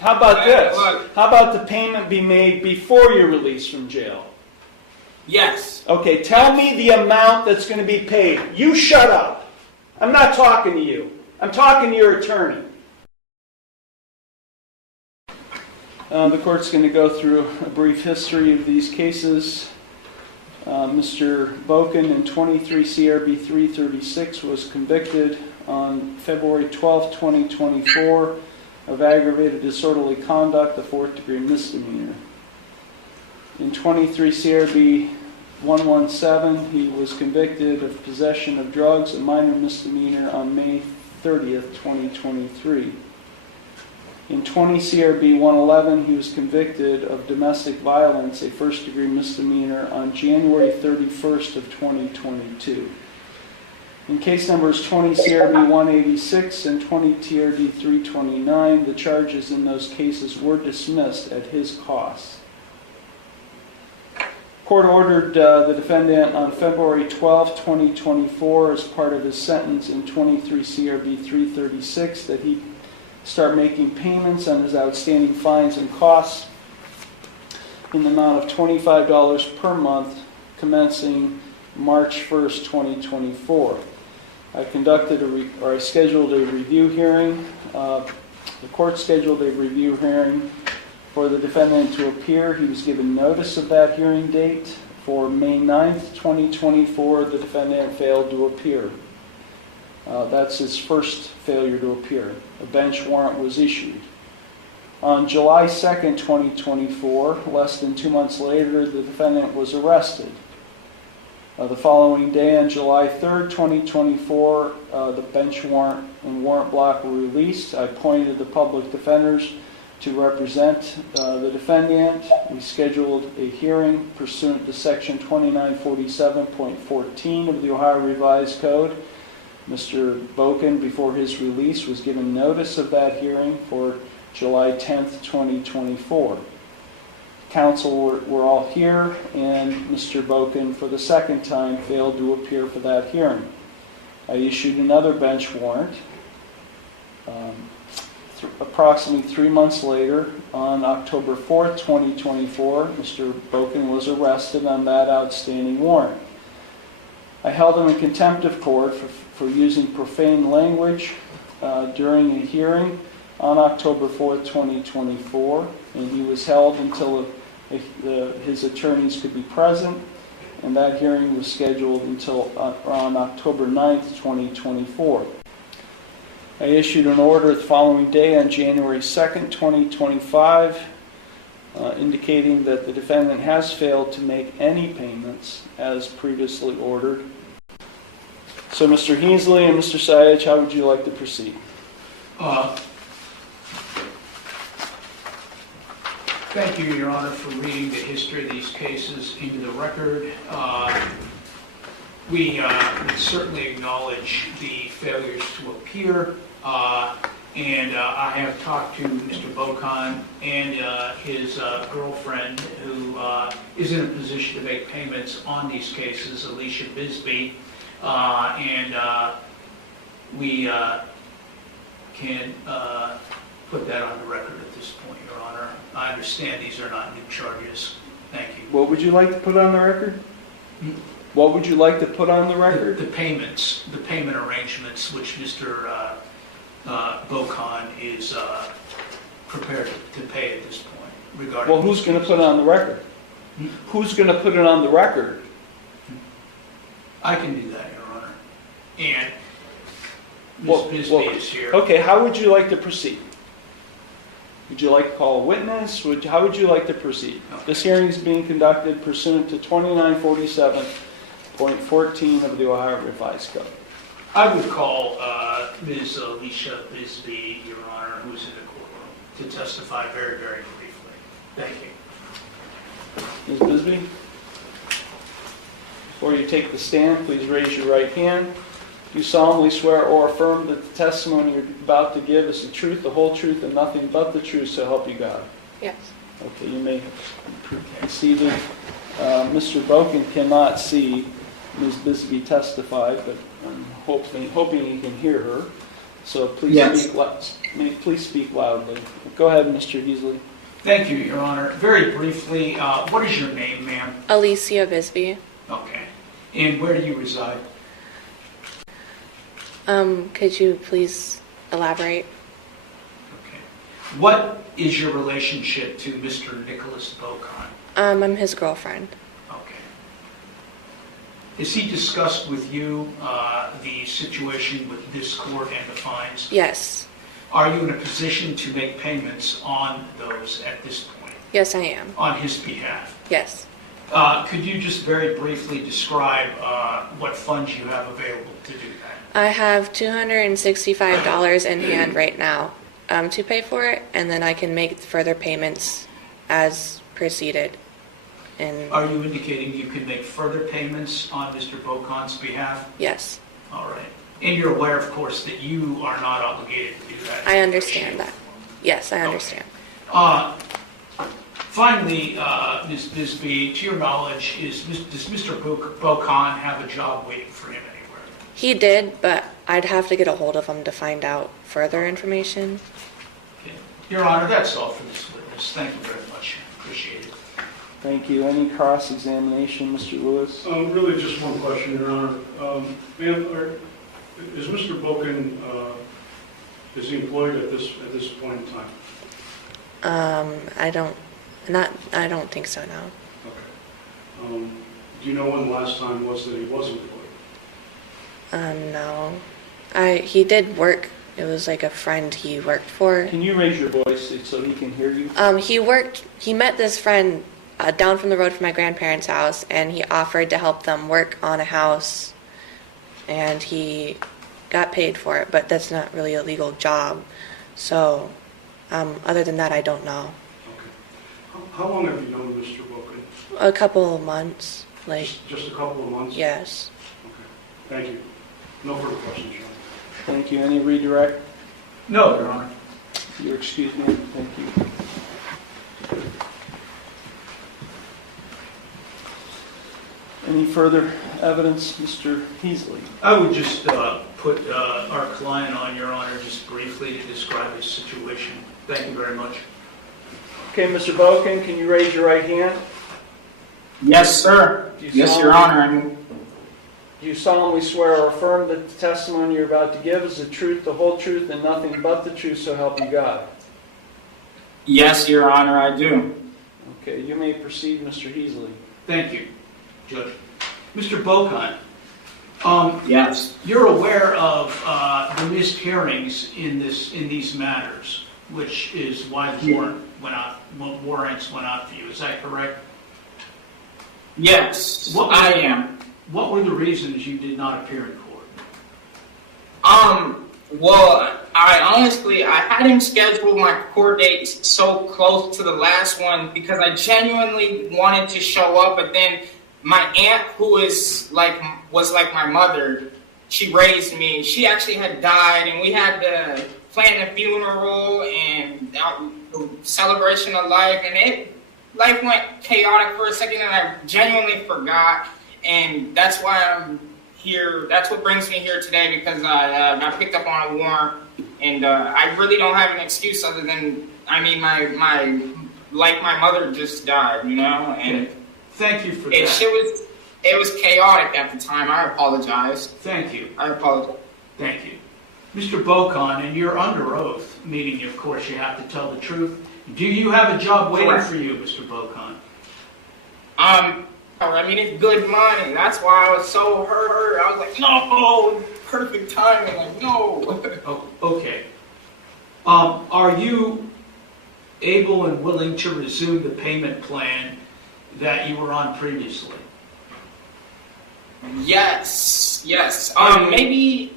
How about this? Look. How about the payment be made before you're released from jail? Yes. Okay, tell me the amount that's going to be paid. You shut up. I'm not talking to you. I'm talking to your attorney. The court's going to go through a brief history of these cases. Mr. Boken in 23 CRB 336 was convicted on February 12, 2024 of aggravated disorderly conduct, a 4th degree misdemeanor. In 23 CRB 117, he was convicted of possession of drugs, a minor misdemeanor, on May 30th, 2023. In 20 CRB 111, he was convicted of domestic violence, a 1st degree misdemeanor, on January 31st of 2022. In case numbers 20 CRB 186 and 20 TRD 329, the charges in those cases were dismissed at his cost. Court ordered the defendant on February 12, 2024, as part of his sentence in 23 CRB 336, that he start making payments on his outstanding fines and costs in the amount of $25 per month commencing March 1st, 2024. I scheduled a review hearing. The court scheduled a review hearing for the defendant to appear. He was given notice of that hearing date. For May 9th, 2024, the defendant failed to appear. That's his first failure to appear. A bench warrant was issued. On July 2nd, 2024, less than 2 months later, the defendant was arrested. The following day, on July 3rd, 2024, the bench warrant and warrant block were released. I appointed the public defenders to represent the defendant. We scheduled a hearing pursuant to Section 2947.14 of the Ohio Revised Code. Mr. Boken, before his release, was given notice of that hearing for July 10th, 2024. Counsel were all here, and Mr. Boken, for the second time, failed to appear for that hearing. I issued another bench warrant. Approximately 3 months later, on October 4th, 2024, Mr. Boken was arrested on that outstanding warrant. I held him in contempt of court for using profane language during a hearing on October 4th, 2024, and he was held until his attorneys could be present, and that hearing was scheduled until on October 9th, 2024. I issued an order the following day on January 2nd, 2025, indicating that the defendant has failed to make any payments as previously ordered. So, Mr. Heasley and Mr. Sayage, how would you like to proceed? Thank you, Your Honor, for reading the history of these cases into the record. We certainly acknowledge the failures to appear, and I have talked to Mr. Boken and his girlfriend, who is in a position to make payments on these cases, Alicia Bisby, and we can put that on the record at this point, Your Honor. I understand these are not new charges. Thank you. What would you like to put on the record? What would you like to put on the record? The payments, the payment arrangements, which Mr. Boken is prepared to pay at this point regarding. Well, who's going to put it on the record? Who's going to put it on the record? I can do that, Your Honor. And Ms. Bisby is here. Okay, how would you like to proceed? Would you like to call a witness? How would you like to proceed? Okay. This hearing is being conducted pursuant to 2947.14 of the Ohio Revised Code. I would call Ms. Alicia Bisby, Your Honor, who's in the courtroom, to testify very, very briefly. Thank you. Ms. Bisby? Before you take the stand, please raise your right hand. Do you solemnly swear or affirm that the testimony you're about to give is the truth, the whole truth, and nothing but the truth, so help you God? Yes. Okay, you may be seated. Mr. Boken cannot see Ms. Bisby testify, but I'm hoping he can hear her. So please Yes. please speak loudly. Go ahead, Mr. Heasley. Thank you, Your Honor. Very briefly, what is your name, ma'am? Alicia Bisby. Okay. And where do you reside? Could you please elaborate? Okay. What is your relationship to Mr. Nicholas Boken? I'm his girlfriend. Okay. Has he discussed with you the situation with this court and the fines? Yes. Are you in a position to make payments on those at this point, Yes, I am. on his behalf? Yes. Could you just very briefly describe what funds you have available to do that? I have $265 in hand right now to pay for it, and then I can make further payments as proceeded. And Are you indicating you can make further payments on Mr. Boken's behalf? yes, All right. And you're aware, of course, that you are not obligated to do that? I understand that. Yes, I understand. Finally, Ms. Bisby, to your knowledge, does Mr. Boken have a job waiting for him anywhere? He did, but I'd have to get a hold of him to find out further information. Okay. Your Honor, that's all for this witness. Thank you very much. Appreciate it. Thank you. Any cross-examination, Mr. Lewis? Really just one question, Your Honor. Ma'am, is Mr. Boken, is he employed at this point in time? I don't think so, no. Okay. Do you know when the last time was that he was employed? No. He did work. It was like a friend he worked for. Can you raise your voice so he can hear you? He met this friend down from the road from my grandparents' house, and he offered to help them work on a house, and he got paid for it, but that's not really a legal job. So, other than that, I don't know. Okay. How long have you known Mr. Boken? A couple of months, like, Just a couple of months? yes. Okay. Thank you. No further questions, Your Honor. Thank you. Any redirect? No, Your Honor. Your excuse me. Thank you. Any further evidence, Mr. Heasley? I would just put our client on, Your Honor, just briefly to describe his situation. Thank you very much. Okay, Mr. Boken, can you raise your right hand? Yes, sir. Do you Yes, Your Honor. Do you solemnly swear or affirm that the testimony you're about to give is the truth, the whole truth, and nothing but the truth, so help you God? Yes, Your Honor, I do. Okay, you may proceed, Mr. Heasley. Thank you, Judge. Mr. Boken, Yes. you're aware of the missed hearings in these matters, which is why the warrants went out for you. Is that correct? Yes, What- I am. What were the reasons you did not appear in court? Well, I hadn't scheduled my court dates so close to the last one because I genuinely wanted to show up, but then my aunt, who was like my mother, she raised me. She actually had died, and we had to plan the funeral and the celebration of life, and life went chaotic for a second, and I genuinely forgot. And that's why I'm here. That's what brings me here today, because I got picked up on a warrant, and I really don't have an excuse other than, my mother just died, you know, and Thank you for that. it was chaotic at the time. I apologize. Thank you. I apologize. Thank you. Mr. Boken, and you're under oath, meaning, of course, you have to tell the truth. Do you have a job waiting Correct. for you, Mr. Boken? It's good money. That's why I was so hurt. I was like, no, perfect timing. Like, no. Oh, okay. Are you able and willing to resume the payment plan that you were on previously? Yes. Maybe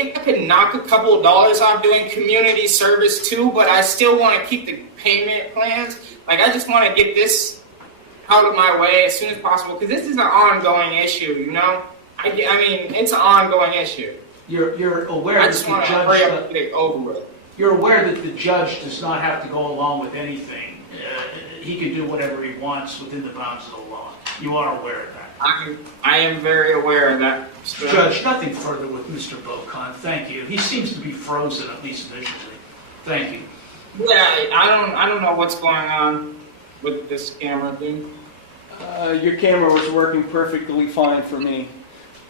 if I could knock a couple of dollars off doing community service too, but I still want to keep the payment plans. Like, I just want to get this out of my way as soon as possible, because this is an ongoing issue, you know? It's an ongoing issue. You're aware I that just the want to hurry judge... up and get it over with. You're aware that the judge does not have to go along with anything. He can do whatever he wants within the bounds of the law. You are aware of that. I am very aware of that. Judge, nothing further with Mr. Boken. Thank you. He seems to be frozen, at least visually. Thank you. Yeah, I don't know what's going on with this camera thing. Your camera was working perfectly fine for me.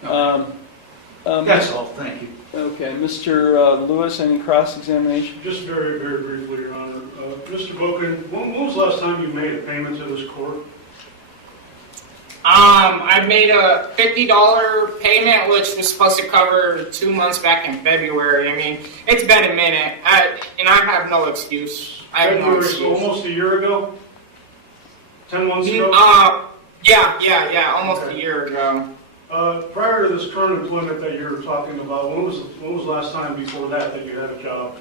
That's all. Thank you. Okay, Mr. Lewis, any cross-examination? Just very, very briefly, Your Honor. Mr. Boken, when was the last time you made a payment to this court? I made a $50 payment, which was supposed to cover 2 months back in February. I mean, it's been a minute, and I have no excuse. I have no February, excuse. so almost a year ago? 10 months ago? Yeah, almost Okay. a year ago. Prior to this current employment that you're talking about, when was the last time before that you had a job?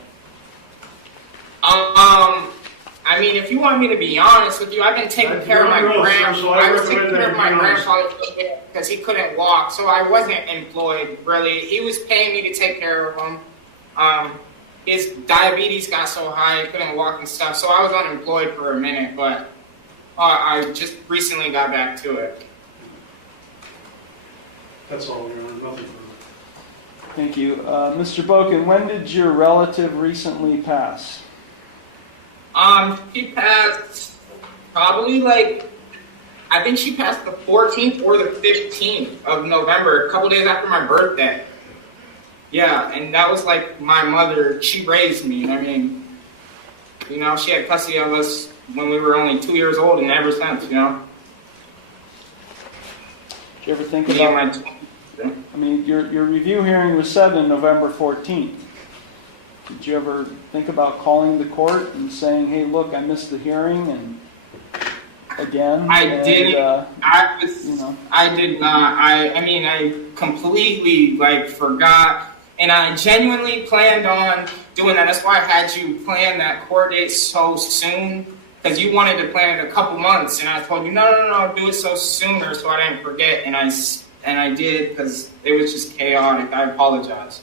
I mean, if you want me to be honest with you, I've been taking care of my grandfather. I was taking care of my grandfather because he couldn't walk, so I wasn't employed, really. He was paying me to take care of him. His diabetes got so high, he couldn't walk and stuff, so I was unemployed for a minute, but I just recently got back to it. That's all, Your Honor, nothing further. Thank you. Mr. Boken, when did your relative recently pass? She passed probably I think she passed the 14th or the 15th of November, a couple days after my birthday. Yeah, and that was my mother. She raised me. I mean, she had custody of us when we were only 2 years old, and ever since, Did you ever think Me and about, I mean, your review hearing was set on November 14th. Did you ever think about calling the court and saying, hey, look, I missed the hearing, and again? I did. I did not. I mean, I completely forgot, and I genuinely planned on doing that. That's why I had you plan that court date so soon, because you wanted to plan it a couple months, and I told you no, do it so sooner so I didn't forget, and I did because it was just chaotic. I apologize.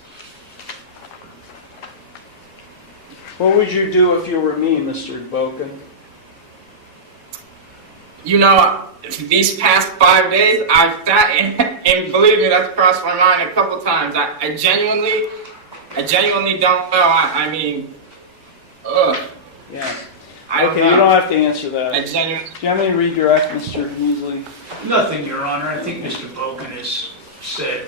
What would you do if you were me, Mr. Boken? These past 5 days, I've sat and believe me, that's crossed my mind a couple times. I genuinely don't know. I mean, ugh. Yeah. Okay, you don't have to answer that. I genuinely. Do you have any redirect, Mr. Beasley? Nothing, Your Honor. I think Mr. Boken has said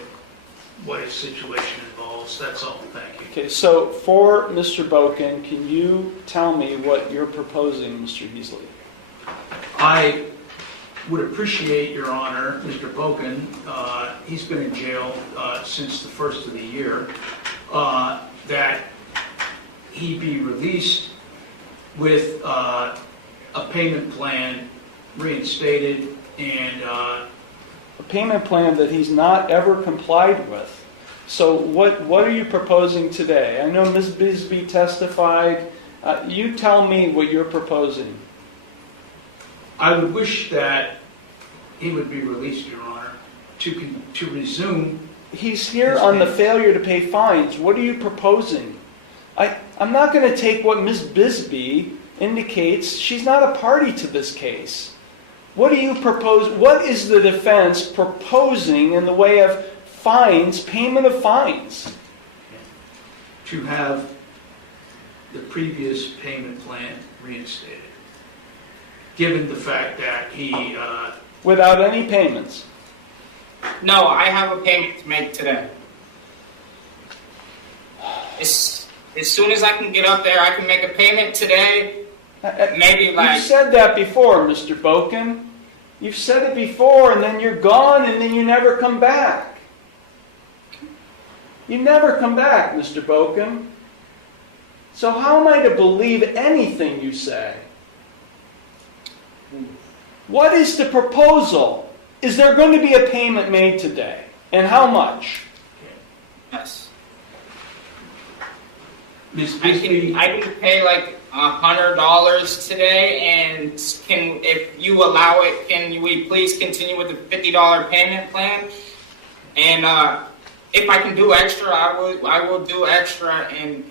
what his situation involves. That's all. Thank you. Okay, so for Mr. Boken, can you tell me what you're proposing, Mr. Beasley? I would appreciate, Your Honor, Mr. Boken, he's been in jail since the first of the year, that he be released with a payment plan reinstated and A payment plan that he's not ever complied with. So what are you proposing today? I know Ms. Bisby testified. You tell me what you're proposing. I would wish that he would be released, Your Honor, to resume. He's here on the failure to pay fines. What are you proposing? I'm not going to take what Ms. Bisby indicates. She's not a party to this case. What do you propose? What is the defense proposing in the way of fines, payment of fines? To have the previous payment plan reinstated, given the fact that he... Without any payments? No, I have a payment to make today. As soon as I can get up there, I can make a payment today. Maybe You've said that before, Mr. Boken. You've said it before, and then you're gone, and then you never come back. You never come back, Mr. Boken. So how am I to believe anything you say? What is the proposal? Is there going to be a payment made today? And how much? Yes. Ms. Bisby, I can pay $100 today, and if you allow it, can we please continue with the $50 payment plan? And if I can do extra, I will do extra. And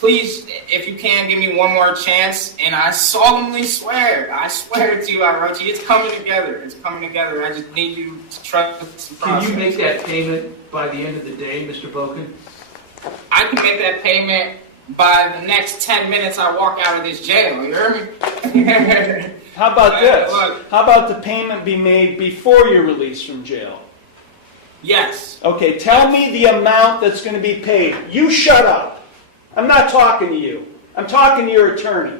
please, if you can, give me one more chance. And I solemnly swear, I swear to you, Orochi, it's coming together. It's coming together. I just need you to trust the process. Can you make that payment by the end of the day, Mr. Boken? I can make that payment by the next 10 minutes I walk out of this jail. You hear me? How about this? Look. How about the payment be made before you're released from jail? Yes. Okay, tell me the amount that's going to be paid. You shut up. I'm not talking to you. I'm talking to your attorney.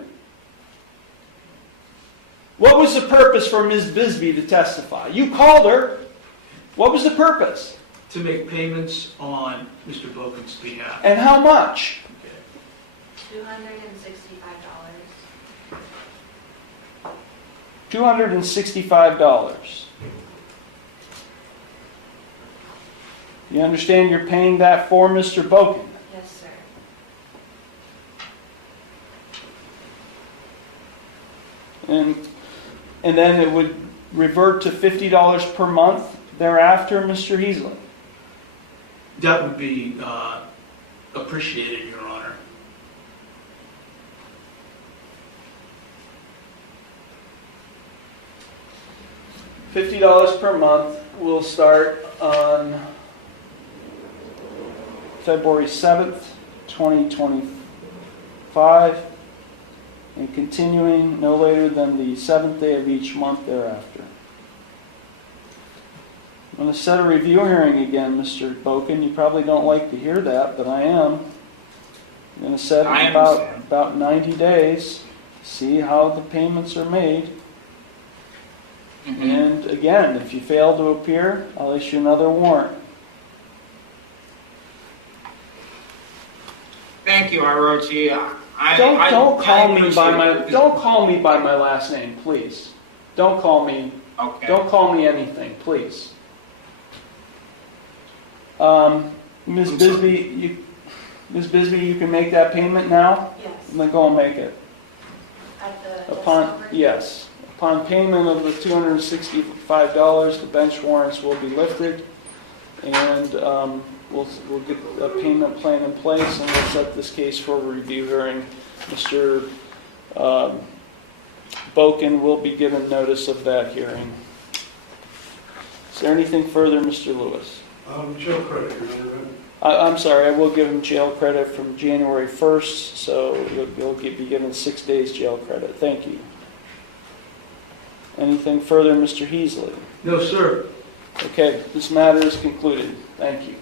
What was the purpose for Ms. Bisby to testify? You called her. What was the purpose? To make payments on Mr. Boken's behalf. And how much? Okay. $265. You understand you're paying that for Mr. Boken? Yes, sir. And then it would revert to $50 per month thereafter, Mr. Heasley? That would be appreciated, Your Honor. $50 per month will start on February 7th, 2025, and continuing no later than the 7th day of each month thereafter. I'm going to set a review hearing again, Mr. Boken. You probably don't like to hear that, but I am. I'm going to set it in about 90 days, see how the payments are made. Mm-hmm. And again, if you fail to appear, I'll issue another warrant. Thank you, Orochi. Don't call me by my appreciate it. don't call me by my last name, please. Don't call me. Okay. Don't call me anything, please. Ms. Bisby, you can make that payment now. Yes. Then go and make it. At the Yes. Upon payment of the $265, the bench warrants will be lifted, and we'll get a payment plan in place, and we'll set this case for a review hearing. Mr. Boken will be given notice of that hearing. Is there anything further, Mr. Lewis? Jail credit, Your Honor. I'm sorry, I will give him jail credit from January 1st, so you'll be given 6 days jail credit. Thank you. Anything further, Mr. Heasley? No, sir. Okay, this matter is concluded. Thank you.